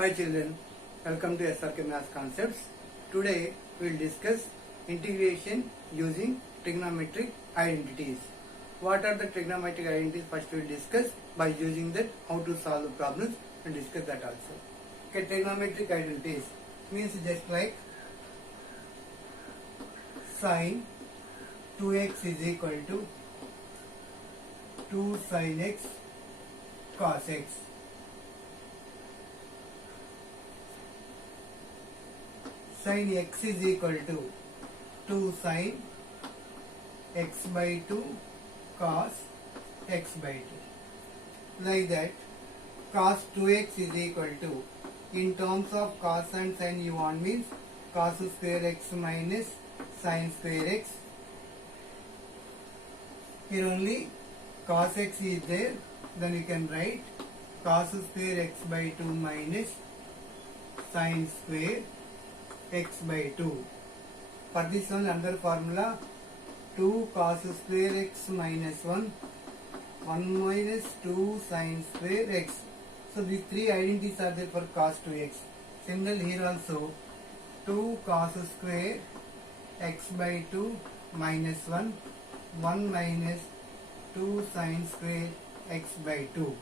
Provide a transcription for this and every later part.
Hi children, welcome to SRK Math Concepts. Today we will discuss integration using trigonometric identities. What are the trigonometric identities? First we will discuss by using that how to solve the problems and discuss that also. Okay, trigonometric identities means just like sin 2x is equal to 2 sin x cos x. Sin x is equal to 2 sin x by 2 cos x by 2. Like that, cos 2x is equal to, in terms of cos and sin you want means cos square x minus sin square x. Here only cos x is there, then you can write cos square x by 2 minus sin square x by 2. For this one under formula 2 cos square x minus 1 minus 2 sin square x. So these three identities are there for cos 2x. Similarly here also 2 cos square x by 2 minus 1 minus 2 sin square x by 2.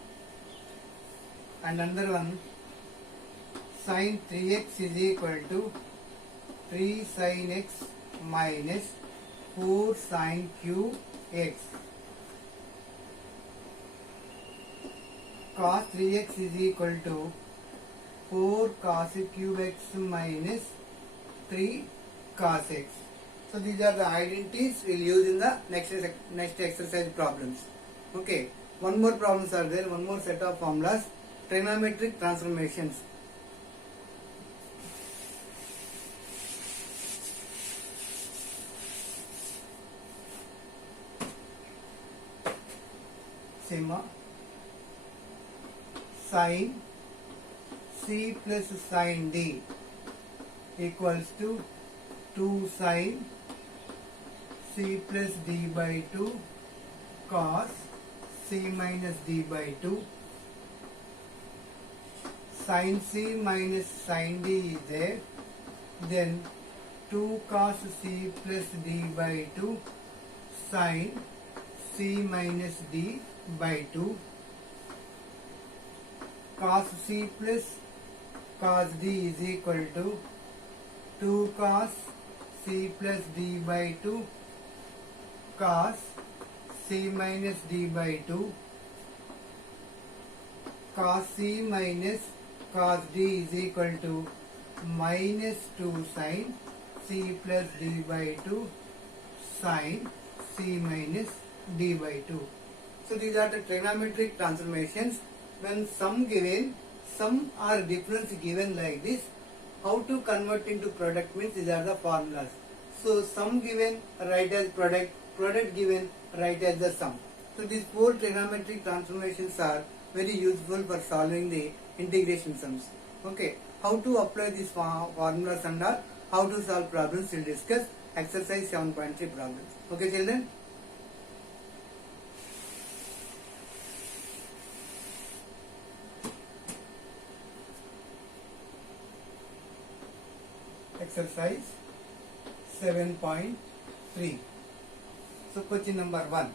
And another one sin 3x is equal to 3 sin x minus 4 sin cube x. Cos 3x is equal to 4 cos cube x minus 3 cos x. So these are the identities we will use in the next exercise problems. Okay, one more problems are there, one more set of formulas, trigonometric transformations. Sigma sin C plus sin D equals to 2 sin C plus D by 2 cos C minus D by 2. Sin C minus sin D is there, then 2 cos C plus D by 2 sin C minus D by 2. Cos C plus cos D is equal to 2 cos C plus D by 2 cos C minus D by 2. Cos C minus cos D is equal to minus 2 sin C plus D by 2 sin C minus D by 2. So these are the trigonometric transformations. When sum given, sum or difference given like this, how to convert into product means these are the formulas. So sum given, write as product, product given, write as the sum. So these four trigonometric transformations are very useful for solving the integration sums. Okay, how to apply these formulas and how to solve problems we will discuss exercise 7.3 problems. Okay children? Exercise 7.3. So question number 1.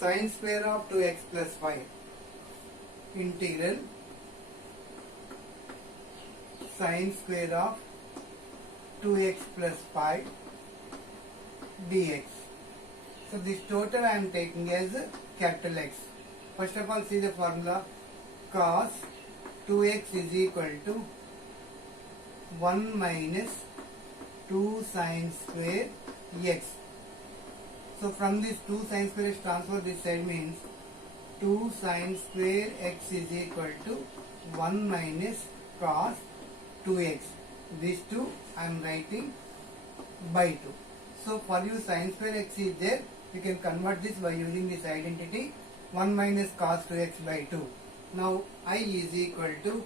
Sin square of 2x plus 5 integral sin square of 2x plus 5 dx. So this total I am taking as capital X. First of all, see the formula. Cos 2x is equal to 1 minus 2 sin square x. So from this 2 sin square x transfer this side means 2 sin square x is equal to 1 minus cos 2x. These two I am writing by 2. So for you sin square x is there, you can convert this by using this identity 1 minus cos 2x by 2. Now I is equal to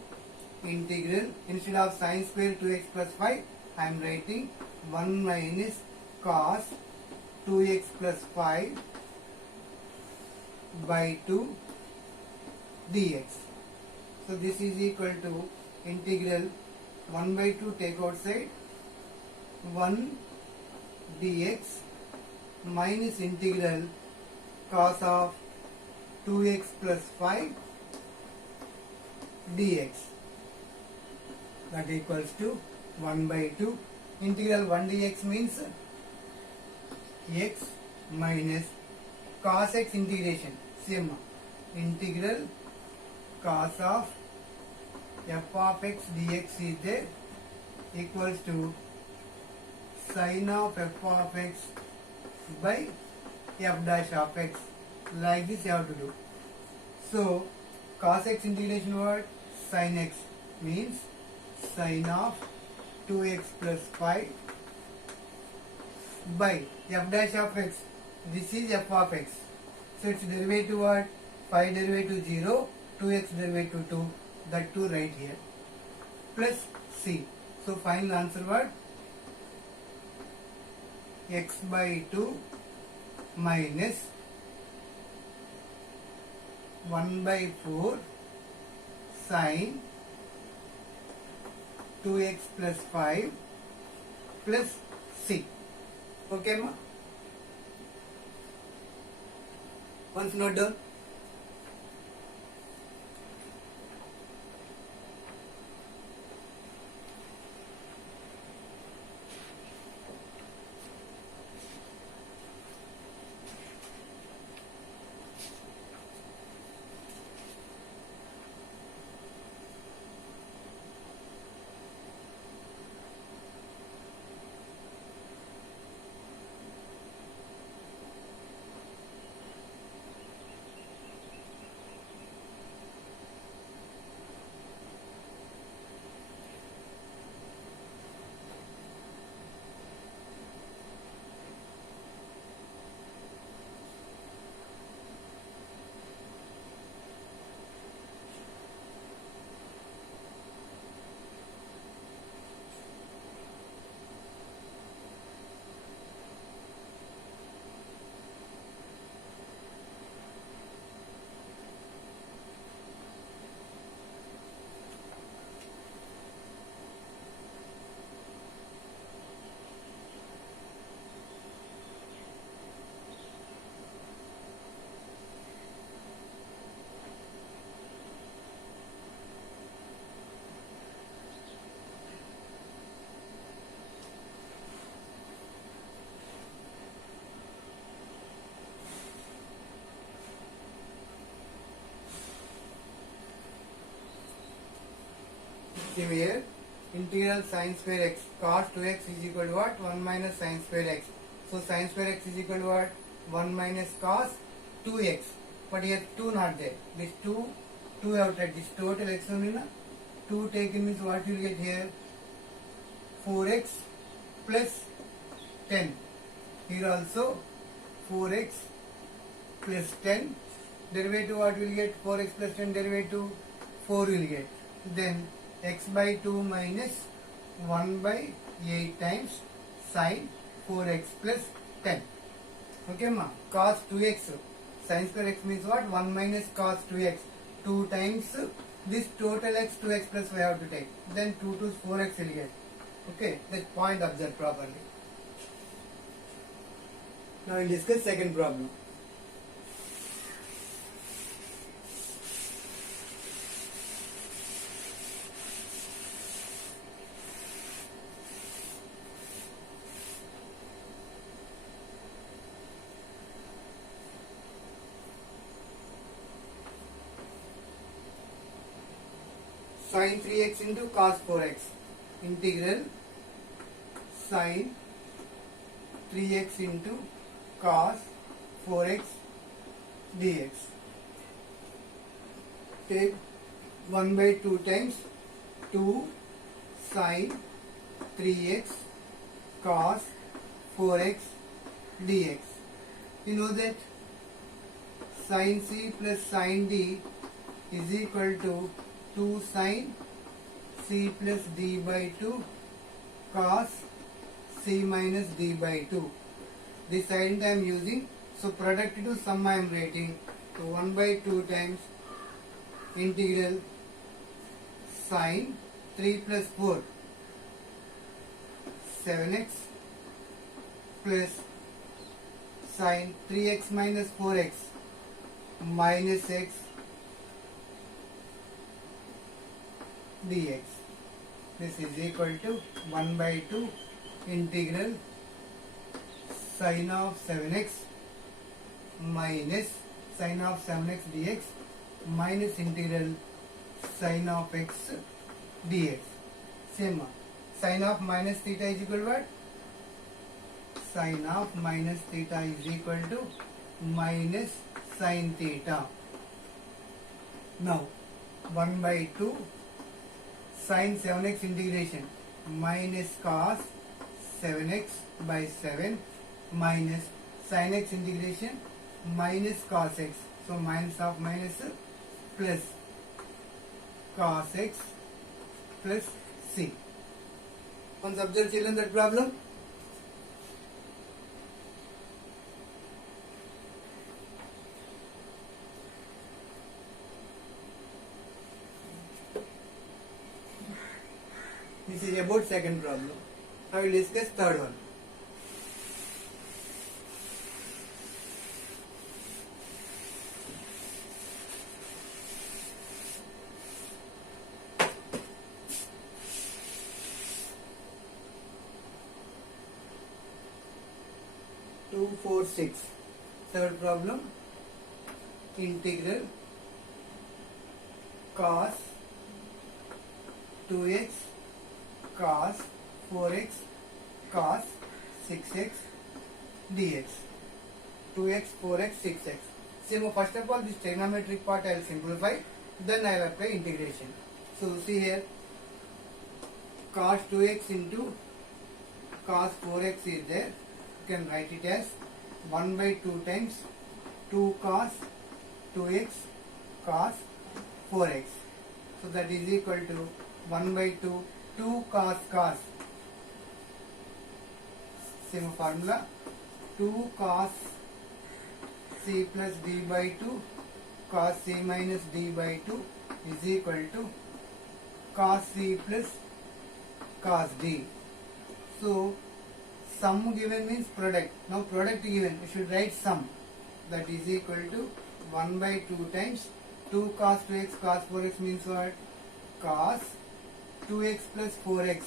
integral, instead of sin square 2x plus 5 I am writing 1 minus cos 2x plus 5 by 2 dx. So this is equal to integral 1 by 2 take outside 1 dx minus integral cos of 2x plus 5 dx, that equals to 1 by 2. Integral 1 dx means x minus cos x integration, same integral cos of f of x dx is there equals to sin of f of x by f dash of x. Like this you have to do. So cos x integration what? Sin x means sin of 2x plus 5 by f dash of x. This is f of x. So its derivative what? 5 derivative 0, 2x derivative 2, that 2 right here, plus c. So final answer what? X by 2 minus 1 by 4 sin 2x plus 5 plus c. Okay ma? Once not done. Give here integral sin square x cos 2x is equal to what? 1 minus sin square x. So sin square x is equal to what? 1 minus cos 2x. But here 2 not there. This 2 outside. This total x only na? 2 taken means what you will get here? 4x plus 10. Here also 4x plus 10. Derivative what will get? 4x plus 10 derivative 4 will get. Then x by 2 minus 1 by 8 times sin 4x plus 10. Okay ma? Cos 2x. Sin square x means what? 1 minus cos 2x. 2 times this total x 2x plus we have to take. Then 2 to 4x will get. Okay? That point observed properly. Now we'll discuss second problem. Sin 3x into cos 4x. Integral sin 3x into cos 4x dx. Take 1 by 2 times 2 sin 3x cos 4x dx. You know that sin c plus sin d is equal to 2 sin c plus d by 2 cos c c minus d by 2. This side I am using. So product to sum I am writing. So 1 by 2 times integral sine 3 plus 4 7x plus sine 3x minus 4x minus x dx. This is equal to 1 by 2 integral sine of 7x minus sine of 7x dx minus integral sine of x dx. Same. Sine of minus theta is equal to what? Sine of minus theta is equal to minus sine theta. Now 1 by 2 sine 7x integration minus cos 7x by 7 minus sin x integration minus cos x. So minus of minus plus cos x plus c. Once observe children that problem. This is about second problem. I will discuss third one. Two, 4, 6. Third problem. Integral cos 2x cos 4x cos 6x dx. 2x, 4x, 6x. So first of all, this trigonometric part I will simplify. Then I will apply integration. So see here, cos 2x into cos 4x is there. You can write it as 1 by 2 times 2 cos 2x cos 4x. So that is equal to 1 by 2 2 cos cos. Same formula. 2 cos c plus d by 2 cos c minus d by 2 is equal to cos c plus cos d. So sum given means product. Now product given, you should write sum. That is equal to 1 by 2 times 2 cos 2x cos 4x means what? Cos 2x plus 4x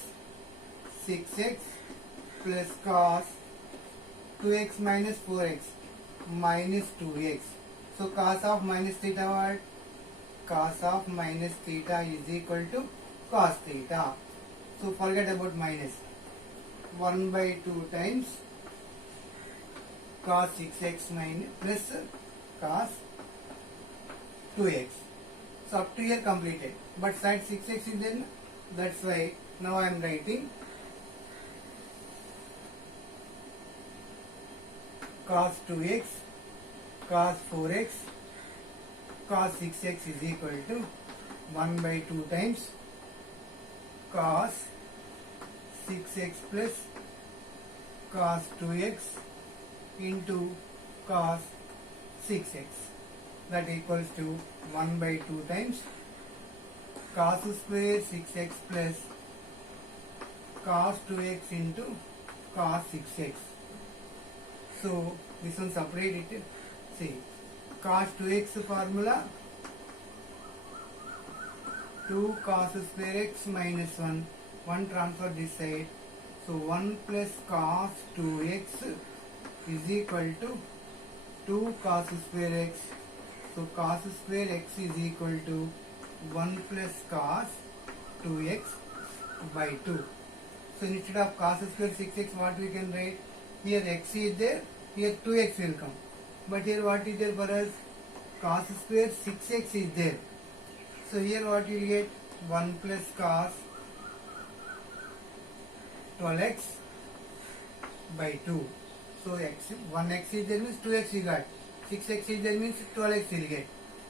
6x plus cos 2x minus 4x minus 2x. So cos of minus theta what? Cos of minus theta is equal to cos theta. So forget about minus. 1 by 2 times cos 6x minus plus cos 2x. So up to here completed. But side 6x is there. That's why now I am writing cos 2x cos 4x cos 6x is equal to 1 by 2 times cos 6x plus cos 2x into cos 6x. That equals to 1 by 2 times cos square 6x plus cos 2x into cos 6x. So this one separate it. See, cos 2x formula 2 cos square x minus 1. 1 transfer this side. So 1 plus cos 2x is equal to 2 cos square x. So cos square x is equal to 1 plus cos 2x by 2. So instead of cos square 6x, what we can write? Here x is there, here 2x will come. But here what is there for us? Cos square 6x is there. So here what you will get? 1 plus cos 12x by 2. So x, 1x is there means 2x you got. 6x is there means 12x you will get.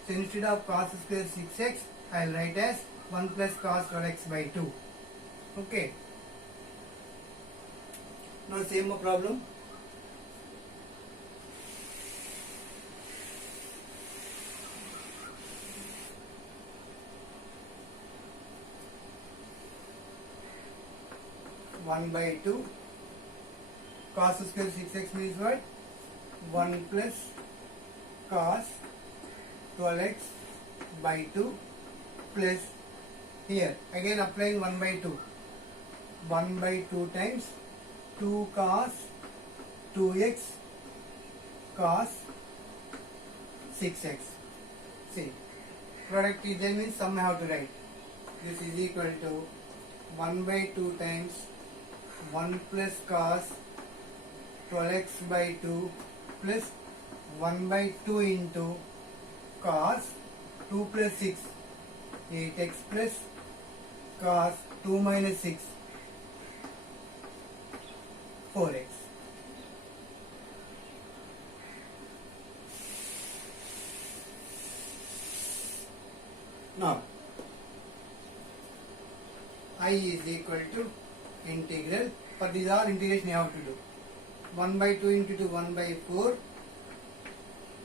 So instead of cos square 6x, I will write as 1 plus cos 12x by 2. Okay. Now same problem. One by two cos square 6x means what? 1 plus cos 12x by 2 plus here again applying 1 by 2. 1 by 2 times 2 cos 2x cos 6x. See, product is there means sum I have to write. This is equal to 1 by 2 times 1 plus cos 12x by 2 plus 1 by 2 into cos 2 plus 6 8x plus cos 2 minus 6 4x. Now I is equal to integral, for these all integration you have to do. 1 by 2 into 2 1 by 4,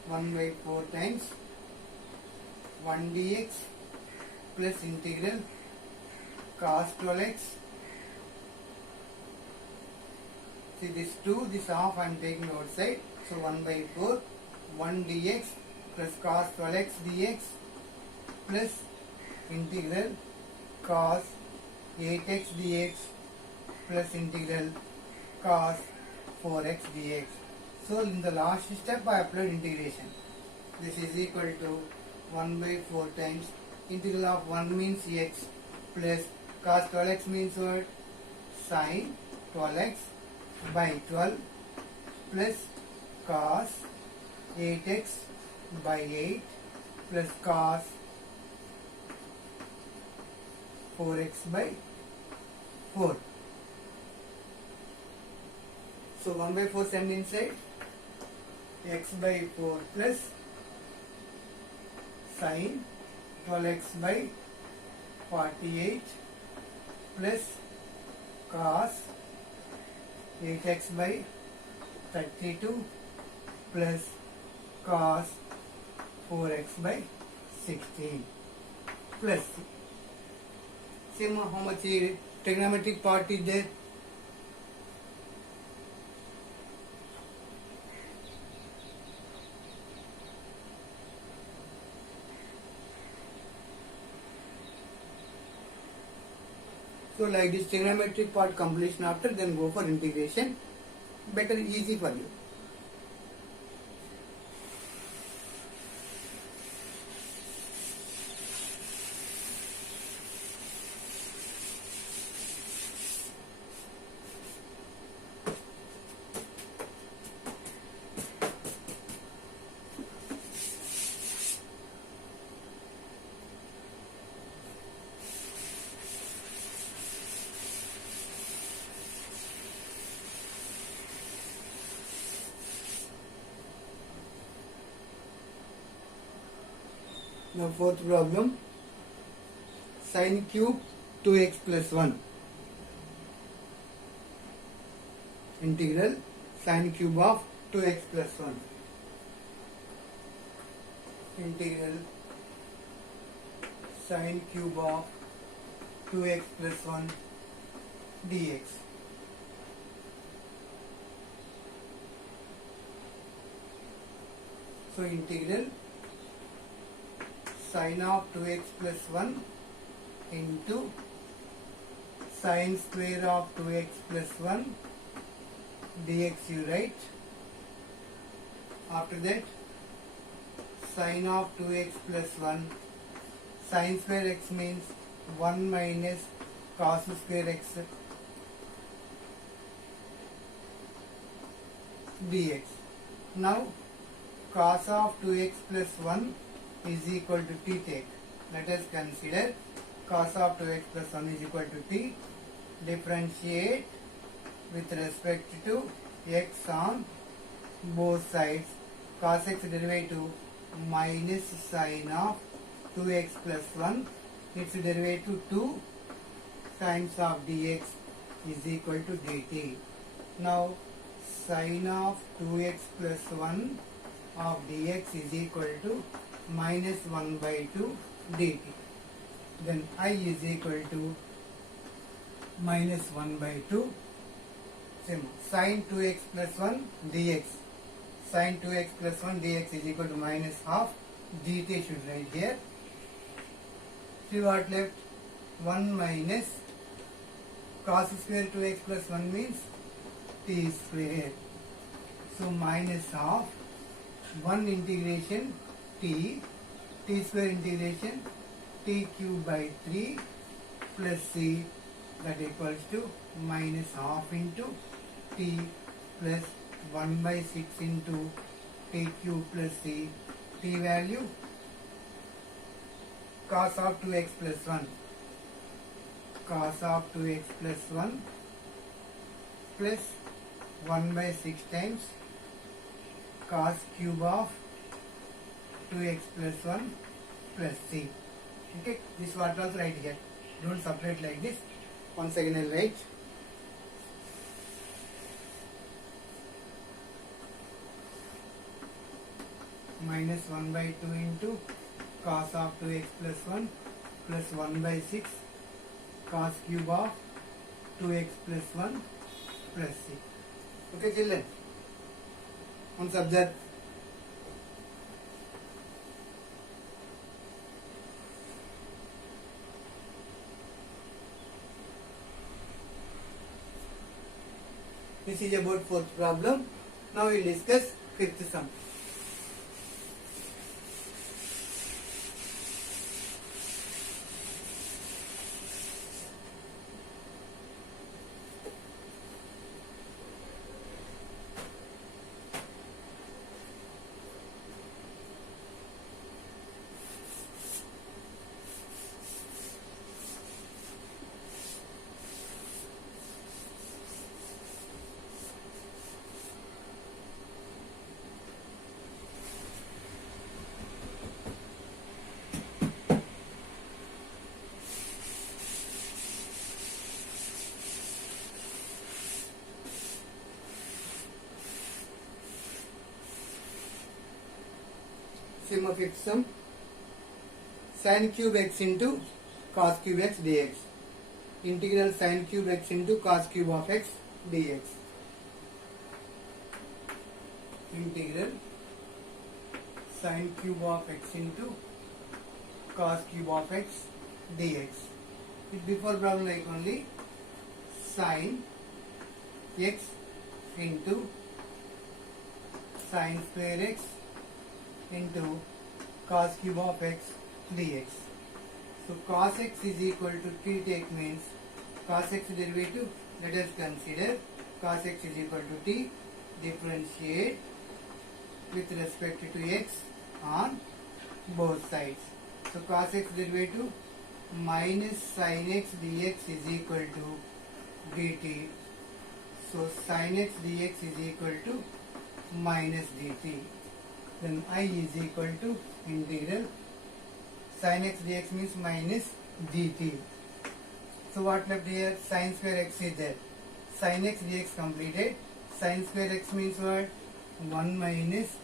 1 by 4 times 1 dx plus integral cos 12x. See this 2, this half I am taking outside, so 1 by 4 1 dx plus cos 12x dx plus integral cos 8x dx plus integral cos 4x dx. So in the last step I applied integration. This is equal to 1 by 4 times integral of 1 means x plus cos 12x means what? Sin 12x by 12 plus cos 8x by 8 plus cos 4x by 4. So 1 by 4 send inside, x by 4 plus sin 12x by 48 plus cos 8x by 32 plus cos 4x by 16 plus, see how much trigonometric part is there. So like this trigonometric part completion after, then go for integration. Better, easy for you. Now fourth problem, sin cube 2x plus 1 integral sin cube of 2x plus 1 integral sin cube of 2x plus 1 dx. So integral sin of 2x plus 1 into sin square of 2x plus 1 dx you write. After that sin of 2x plus 1 sin square x means 1 minus cos square x dx. Now cos of 2x plus 1 is equal to t take. Let us consider cos of 2x plus 1 is equal to t. Differentiate with respect to x on both sides. Cos x derivative minus sin of 2x plus 1. Its derivative 2 sines of dx is equal to dt. Now sine of 2x plus 1 of dx is equal to minus 1 by 2 dt. Then I is equal to minus 1 by 2 sine 2x plus 1 dx. Sine 2x plus 1 dx is equal to minus half dt should write here. See what left? 1 minus cos square 2x plus 1 means t square. So minus half 1 integration t square integration t cube by 3 plus c, that equals to minus half into t plus 1 by 6 into t cube plus c. T value cos of 2x plus 1, cos of 2x plus 1 plus 1 by 6 times cos cube of 2x plus 1 plus c. Okay, this what also write here. Don't separate like this. Once again I will write. Minus 1 by 2 into cos of 2x plus 1 plus 1 by 6 cos cube of 2x plus 1 plus c. Okay children, once observe. This is about fourth problem. Now we will discuss fifth sum. Sum of fifth sum, sin cube x into cos cube x dx. Integral sin cube x into cos cube of x dx. Integral sin cube of x into cos cube of x dx. It before problem like only sin x into sin square x into cos cube of x dx. So cos x is equal to t take means cos x derivative. Let us consider cos x is equal to t. Differentiate with respect to x on both sides. So cos x derivative minus sin x dx is equal to dt. So sin x dx is equal to minus dt. Then I is equal to integral sin x dx means minus dt. So what left here? Sin square x is there. Sin x dx completed. Sin square x means what? 1 minus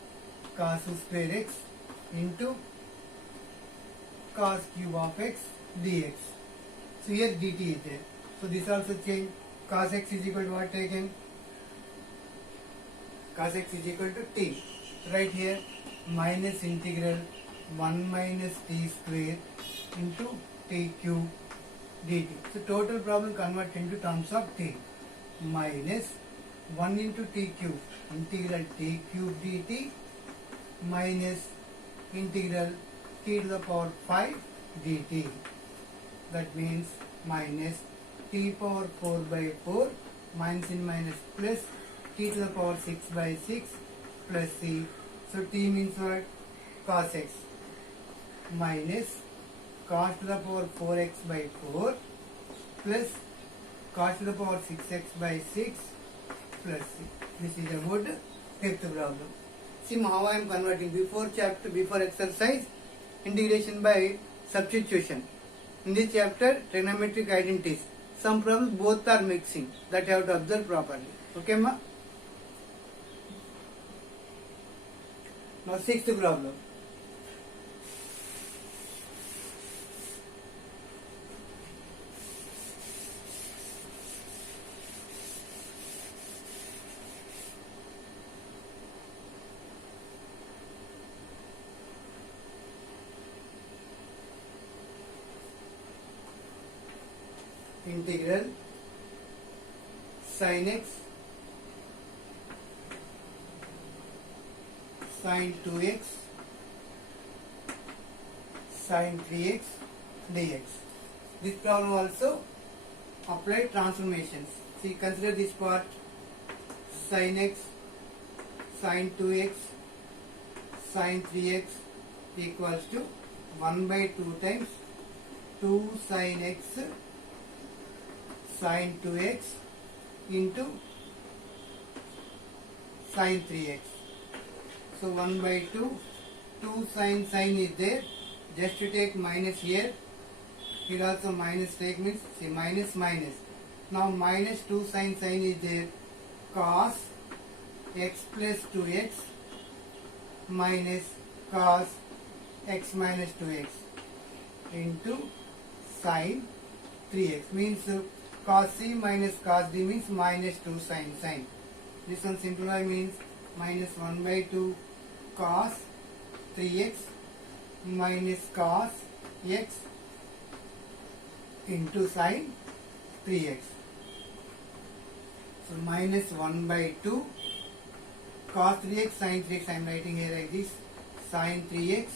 cos square x into cos cube of x dx. So here dt is there. So this also change. Cos x is equal to what taken? Cos x is equal to t. Right here minus integral 1 minus t square into t cube dt. So total problem convert into terms of t. Minus 1 into t cube, integral t cube dt minus integral t to the power 5 dt. That means minus t power 4 by 4 minus in minus plus t to the power 6 by 6 plus c. So t means what? Cos x minus cos to the power 4x by 4 plus cos to the power 6x by 6 plus c. This is about fifth problem. See how I am converting. Before chapter, before exercise, integration by substitution. In this chapter, trigonometric identities. Some problems both are mixing. That you have to observe properly. Okay, ma? Now sixth problem. Integral sin x sin 2x sin 3x dx. This problem also apply transformations. See, consider this part sin x sin 2x sin 3x equals to 1 by 2 times 2 sin x sin 2x into sin 3x. So 1 by 2, 2 sin is there, just to take minus here also minus take means see minus minus. Now minus 2 sin is there, cos x plus 2x minus cos x minus 2x into sin 3x means cos c minus cos d means minus 2 sin. This one simplify means minus 1 by 2 cos 3x minus cos x into sin 3x. So minus 1 by 2 cos 3x sin 3x, I am writing here like this, sin 3x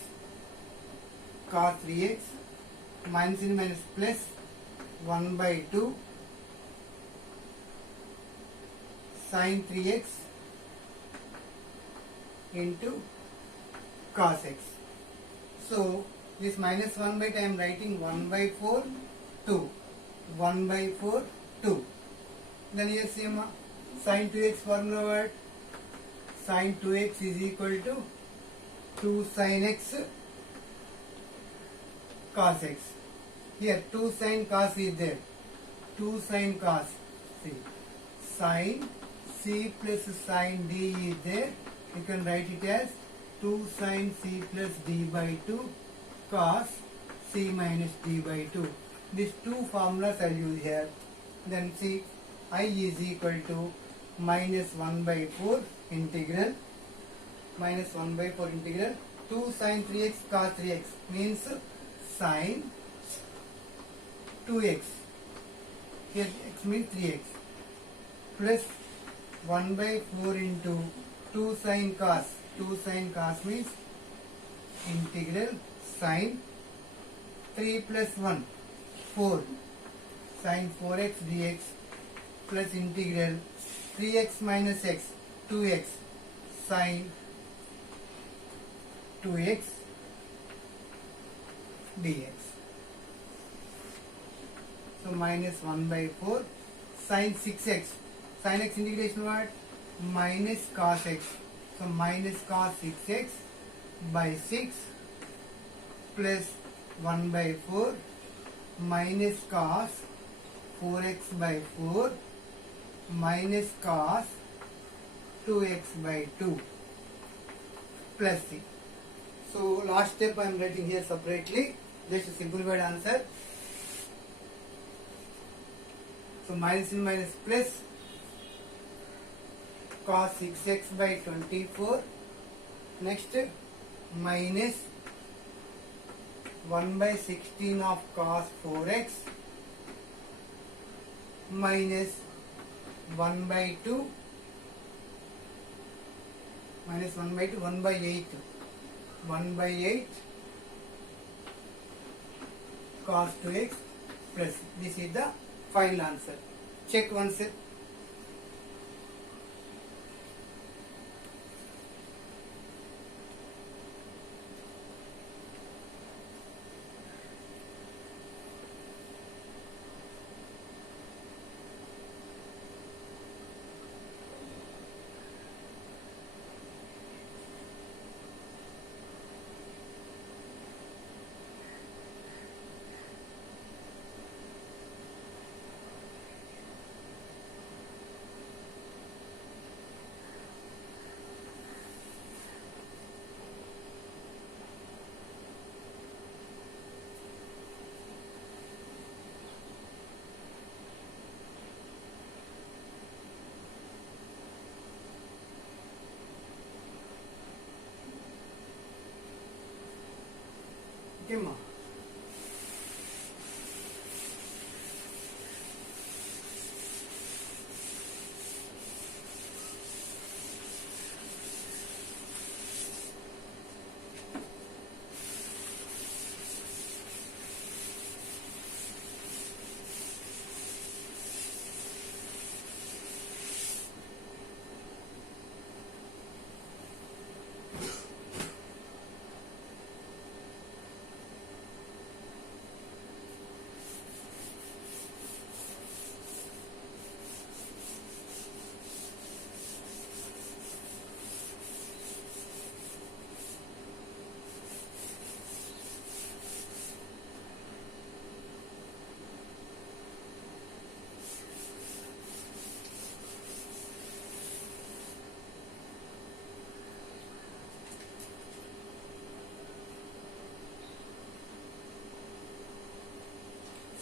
cos 3x minus in minus plus 1 by 2 sin 3x into cos x. So this minus 1 by 2 I am writing 1 by 4 2 1 by 4 2. Then here see sin 2x formula what? Sin 2x is equal to 2 sin x cos x. Here 2 sin cos is there, 2 sin cos, see sin c plus sin d is there, you can write it as 2 sin c plus d by 2 cos c minus d by 2. These two formulas I use here. Then see I is equal to minus 1 by 4 integral minus 1 by 4 integral 2 sin 3x cos 3x means sin 2x, here x means 3x, plus 1 by 4 into 2 sin cos means integral sin 3 plus 1 4 sin 4x dx plus integral 3x minus x 2x sin 2x dx. So minus 1 by 4 sin 6x, sin x integration what? Minus cos x. So minus cos 6x by 6 plus 1 by 4 minus cos 4x by 4 minus cos 2x by 2 plus c. So last step I am writing here separately, just a simplified answer. So minus in minus plus cos 6x by 24, next minus 1 by 16 of cos 4x minus 1 by 2 minus 1 by 2 1 by 8 1 by 8 cos 2x plus, this is the final answer. Check once.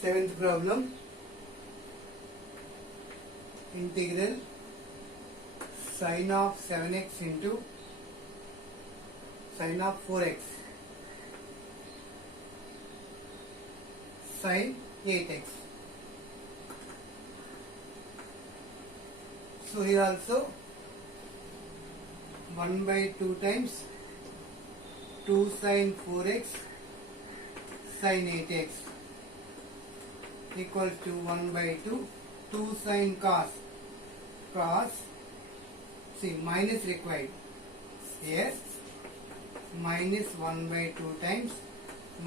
Seventh problem. Integral sine of 7x into sine of 4x sine 8x. So here also 1 by 2 times 2 sine 4x sine 8x equals to 1 by 2 sine cos see minus required here minus 1 by 2 times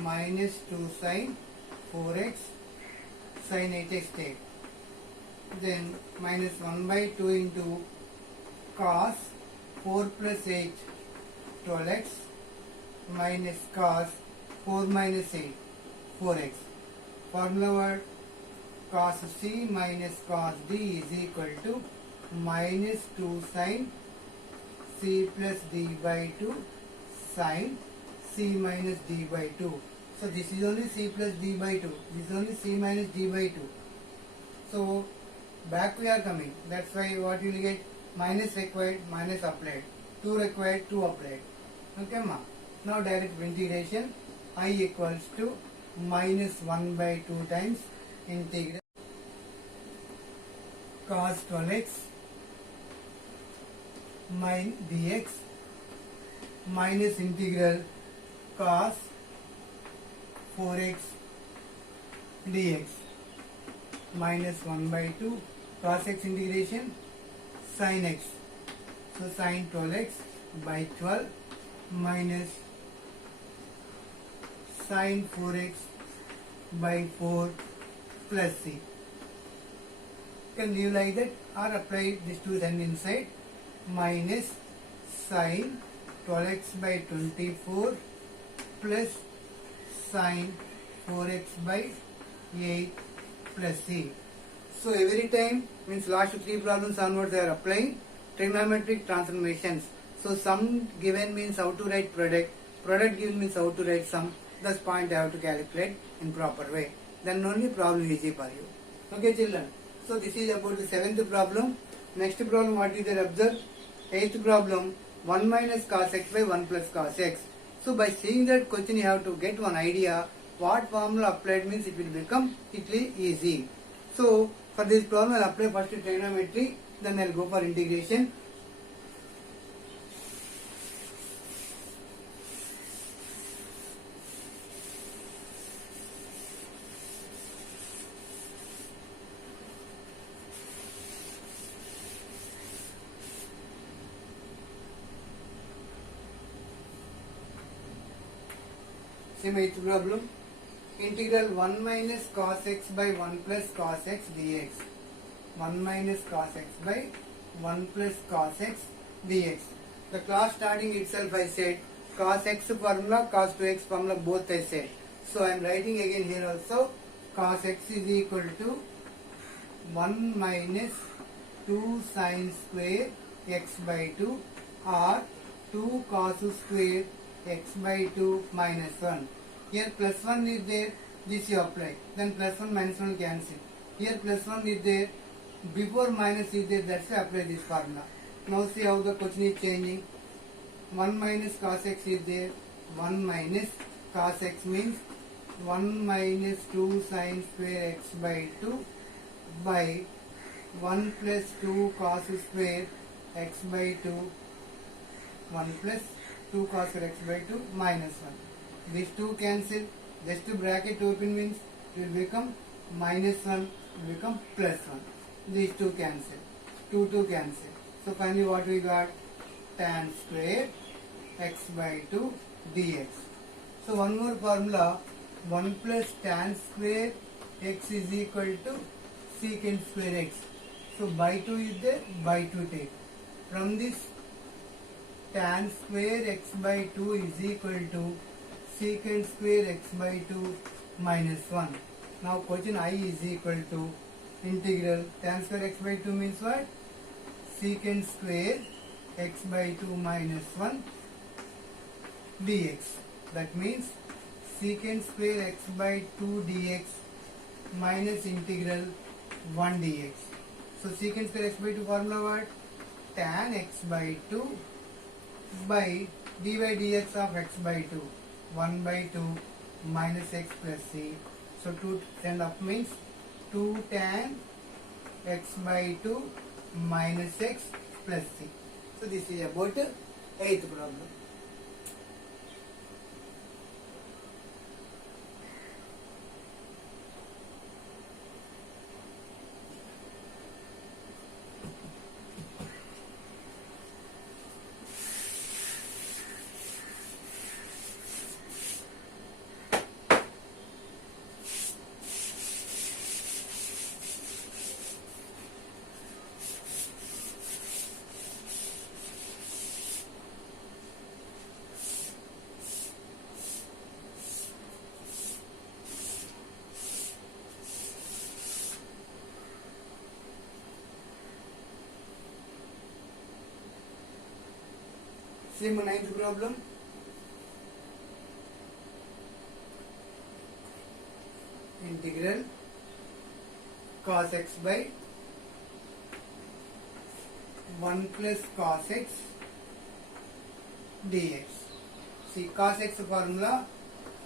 minus 2 sine 4x sine 8x take, then minus 1 by 2 into cos 4 plus 8 12x minus cos 4 minus 8 4x. Formula word cos C minus cos D is equal to minus 2 sine C plus D by 2 sine C minus D by 2. So this is only C plus D by 2. This is only C minus D by 2. So back we are coming. That's why what you will get minus required, minus applied. 2 required, 2 applied. Okay ma. Now direct integration I equals to minus 1 by 2 times integral cos 12x min dx minus integral cos 4x dx minus 1 by 2 cos x integration sin x. So sin 12x by 12 minus sin 4x by 4 plus c. Can leave like that or apply these two then inside minus sin 12x by 24 plus sin 4x by 8 plus c. So every time means last 3 problems onwards they are applying trigonometric transformations. So sum given means how to write product, product given means how to write sum. This point I have to calculate in proper way. Then only problem easy for you. Okay children. So this is about the 7th problem. Next problem what is there observe? 8th problem 1 minus cos x by 1 plus cos x. So by seeing that question you have to get one idea what formula applied means it will become easy. So for this problem I will apply first trigonometry, then I will go for integration. Same 8th problem. Integral 1 minus cos x by 1 plus cos x dx. 1 minus cos x by 1 plus cos x dx. The class starting itself I said cos x formula, cos 2x formula both I said. So I am writing again here also cos x is equal to 1 minus 2 sin square x by 2 or 2 cos square x by 2 minus 1. Here plus 1 is there, this you apply. Then plus 1 minus 1 cancel. Here plus 1 is there, before minus is there, that's why apply this formula. Now see how the question is changing. 1 minus cos x is there, 1 minus cos x means 1 minus 2 sin square x by 2 by 1 plus 2 cos square x by 2 1 plus 2 cos x by 2 minus 1. These two cancel. Just to bracket open means it will become minus 1 will become plus 1. These two cancel. 2 cancel. So finally what we got? Tan square x by 2 dx. So one more formula 1 plus tan square x is equal to secant square x. So by 2 is there, by 2 take. From this tan square x by 2 is equal to secant square x by 2 minus 1. Now question I is equal to integral tan square x by 2 means what? Secant square x by 2 minus 1 dx. That means secant square x by 2 dx minus integral 1 dx. So secant square x by 2 formula what? Tan x by 2 by dy dx of x by 2. 1 by 2 minus x plus c. So 2 stand up means 2 tan x by 2 minus x plus c. So this is about 8th problem. Same 9th problem. Integral cos x by 1 plus cos x dx. See cos x formula.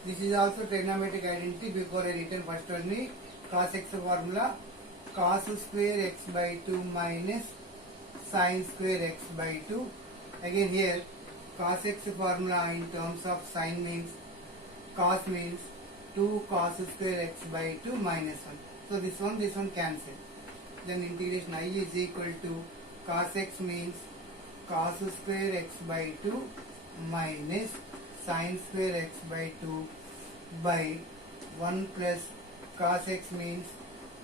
This is also trigonometric identity. Before I written first one, cos x formula cos square x by 2 minus sin square x by 2. Again here cos x formula in terms of sin means cos means 2 cos square x by 2 minus 1. So this one cancel. Then integration I is equal to cos x means cos square x by 2 minus sin square x by 2 by 1 plus cos x means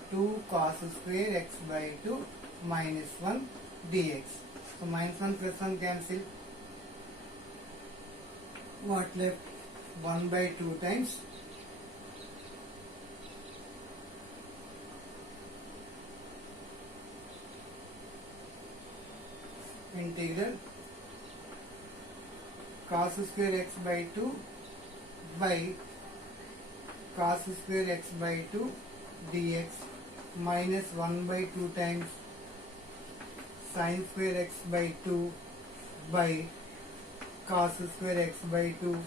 2 cos square x by 2 minus 1 dx. So minus 1 plus 1 cancel. What left? 1 by 2 times integral cos square x by 2 by cos square x by 2 dx minus 1 by 2 times sin square x by 2 by cos square x by 2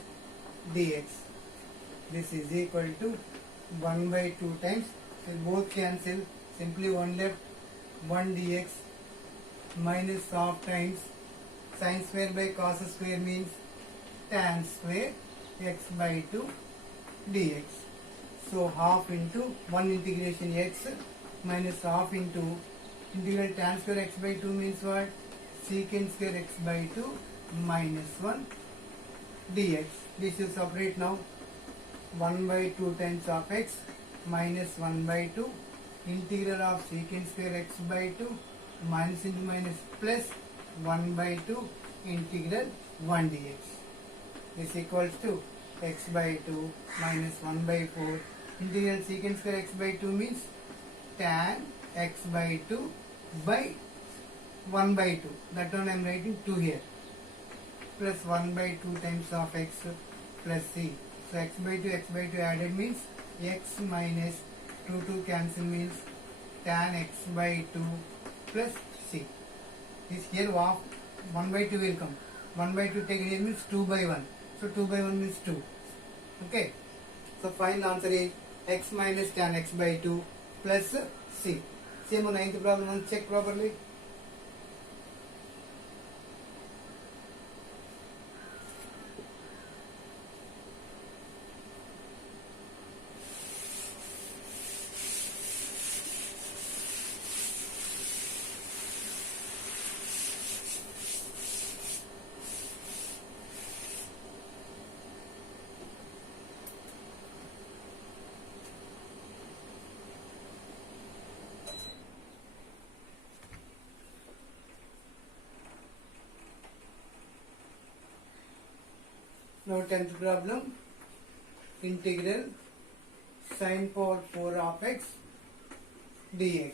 dx. This is equal to 1 by 2 times, so both cancel, simply 1 left, 1 dx minus half times sin square by cos square means tan square x by 2 dx. So half into 1 integration x minus half into integral tan square x by 2 means what? Secant square x by 2 minus 1 dx. This is separate now. 1 by 2 times of x minus 1 by 2 integral of secant square x by 2 minus into minus plus 1 by 2 integral 1 dx. This equals to x by 2 minus 1 by 4 integral secant square x by 2 means tan x by 2 by 1 by 2. That one I am writing 2 here. Plus 1 by 2 times of x plus c. So x by 2 added means x minus 2 cancel means tan x by 2 plus c. This here 1 by 2 will come. 1 by 2 taken here means 2 by 1. So 2 by 1 means 2. Okay. So final answer is x minus tan x by 2 plus c. Same on 9th problem, check properly. Now 10th problem, integral sin power 4 of x dx.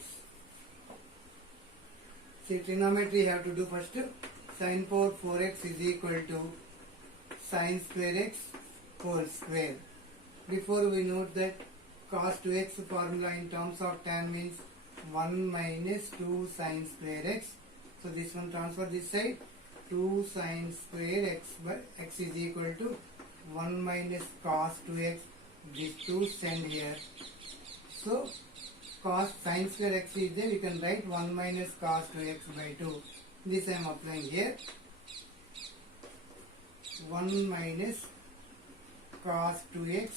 See, trigonometry you have to do first. Sin power 4x is equal to sin square x whole square. Before we note that cos 2x formula in terms of tan means 1 minus 2 sin square x. So this one transfer this side. 2 sin square x by x is equal to 1 minus cos 2x. These 2 send here. So cos sin square x is there. We can write 1 minus cos 2x by 2. This I am applying here. 1 minus cos 2x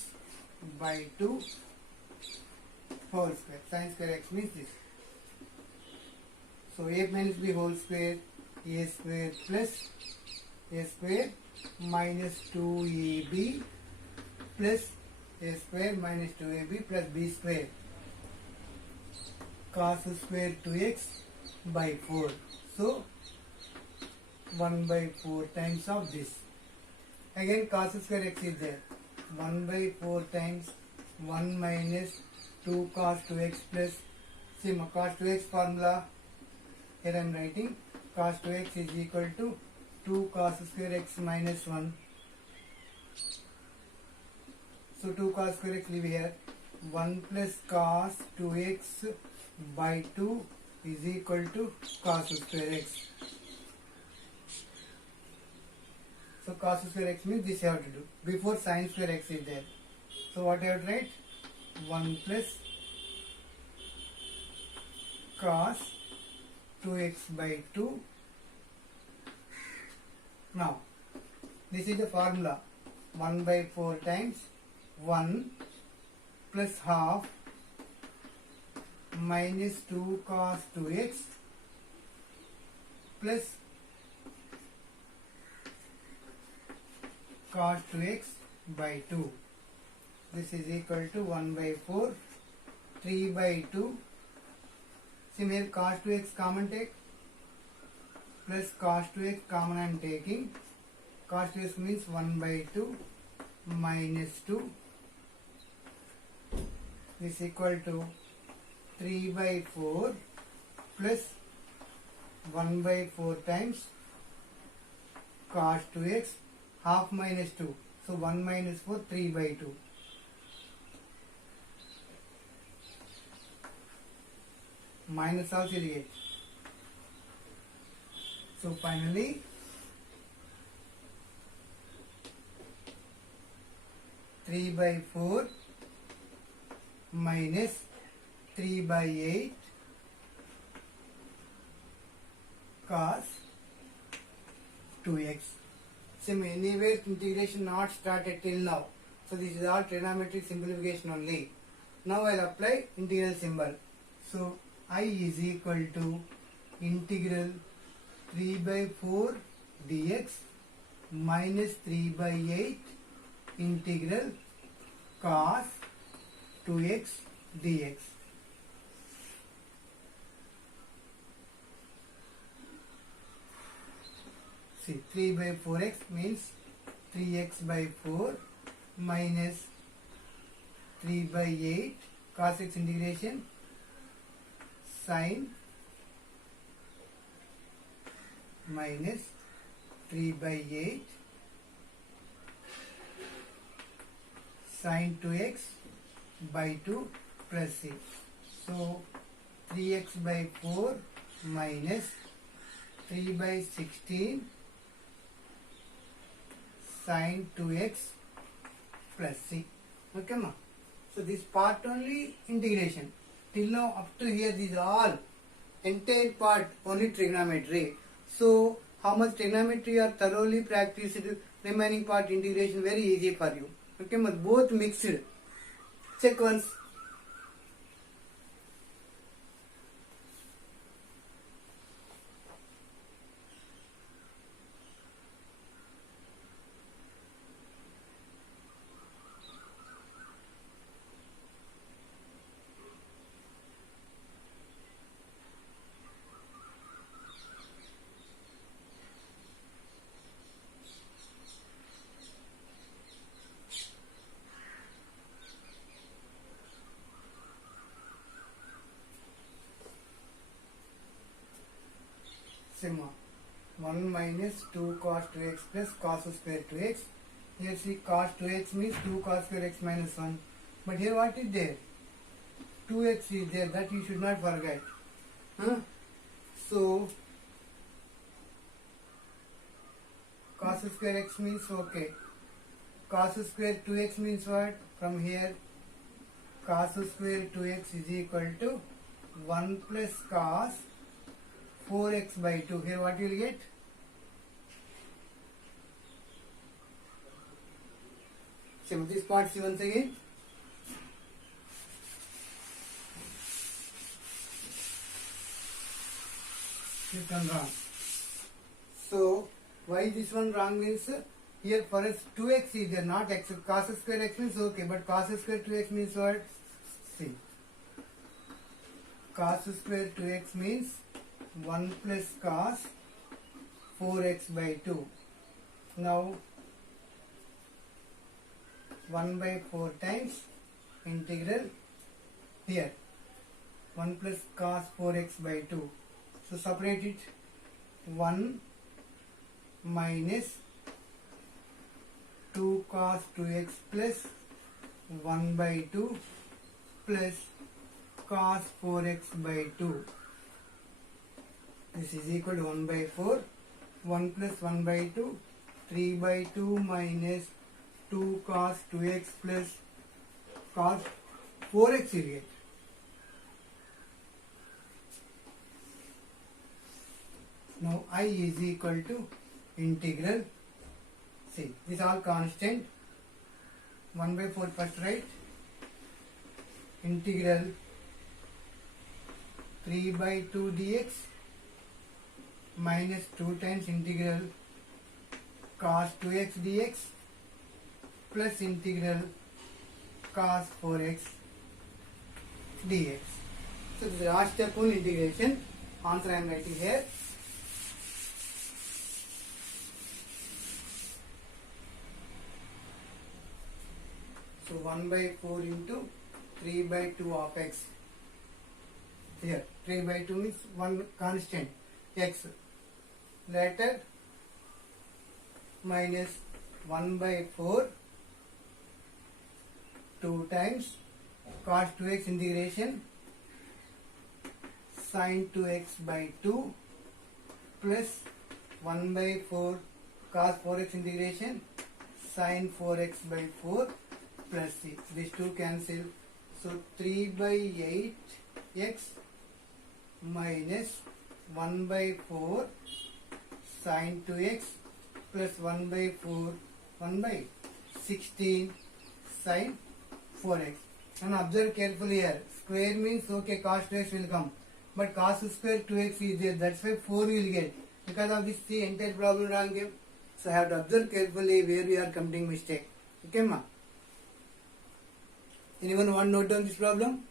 by 2 whole square. Sin square x means this. So a minus b whole square, a square plus a square minus 2ab plus a square minus 2ab plus b square cos square 2x by 4. So 1 by 4 times of this. Again cos square x is there. 1 by 4 times 1 minus 2 cos 2x plus cos 2x formula. Here I am writing cos 2x is equal to 2 cos square x minus 1. So 2 cos square x leave here. 1 plus cos 2x by 2 is equal to cos square x. So cos square x means this you have to do. Before sin square x is there. So what I have to write? 1 plus cos 2x by 2. Now this is the formula. 1 by 4 times 1 plus half minus 2 cos 2x plus cos 2x by 2. This is equal to 1 by 4, 3 by 2. Same here cos 2x common take plus cos 2x common I am taking. Cos 2x means 1 by 2 minus 2. This is equal to 3 by 4 plus 1 by 4 times cos 2x half minus 2. So 1 minus 4, 3 by 2. Minus also you get. So finally 3 by 4 minus 3 by 8 cos 2x. Same anywhere integration not started till now. So this is all trigonometric simplification only. Now I will apply integral symbol. So I is equal to integral 3 by 4 dx minus 3 by 8 integral cos 2x dx. See 3 by 4x means 3x by 4 minus 3 by 8 cos x integration sin minus 3 by 8 sin 2x by 2 plus c. So 3x by 4 minus 3 by 16 sin 2x plus c. Okay ma? So this part only integration. Till now up to here these are all entire part only trigonometry. So how much trigonometry are thoroughly practiced, remaining part integration very easy for you. Okay ma? Both mixed. Check once. Sigma 1 minus 2 cos 2x plus cos square 2x. Here see cos 2x means 2 cos square x minus 1. But here what is there? 2x is there, that you should not forget. So cos square x means okay. Cos square 2x means what? From here cos square 2x is equal to 1 plus cos 4x by 2. Here what you will get? So this part see once again. This one wrong. So why this one wrong means here for us 2x is there, not x. Cos square x means okay, but cos square 2x means what? See, cos square 2x means 1 plus cos 4x by 2. Now 1 by 4 times integral here 1 plus cos 4x by 2. So separate it. 1 minus 2 cos 2x plus 1 by 2 plus cos 4x by 2. This is equal to 1 by 4. 1 plus 1 by 2. 3 by 2 minus 2 cos 2x plus cos 4x you get. Now I is equal to integral. See, this all constant. 1 by 4 first, right? Integral 3 by 2 dx minus 2 times integral cos 2x dx plus integral cos 4x dx. So this is last step on integration. Answer I am writing here. So 1 by 4 into 3 by 2 of x. Here 3 by 2 means one constant x. Later minus 1 by 4 2 times cos 2x integration sin 2x by 2 plus 1 by 4 cos 4x integration sin 4x by 4 plus c. These two cancel. So 3 by 8 x minus 1 by 4 sin 2x plus 1 by 4 1 by 16 sin 4x. And observe carefully here. Square means okay, cos 2x will come, but cos square 2x is there. That's why 4 will get. Because of this, the entire problem wrong came. So I have to observe carefully where we are committing mistake. Okay, ma? Anyone want to note down this problem?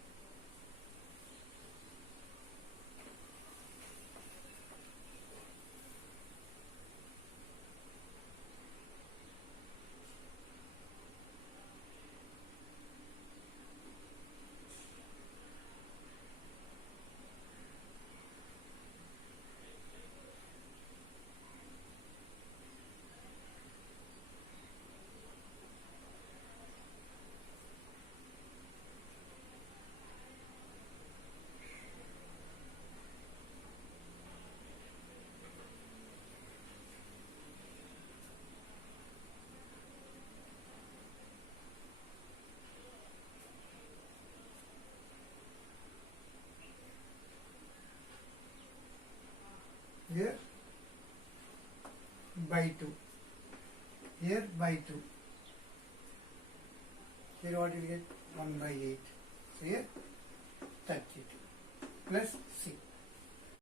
Here by 2. Here by 2. Here what you get? 1 by 8. So here 32 plus c.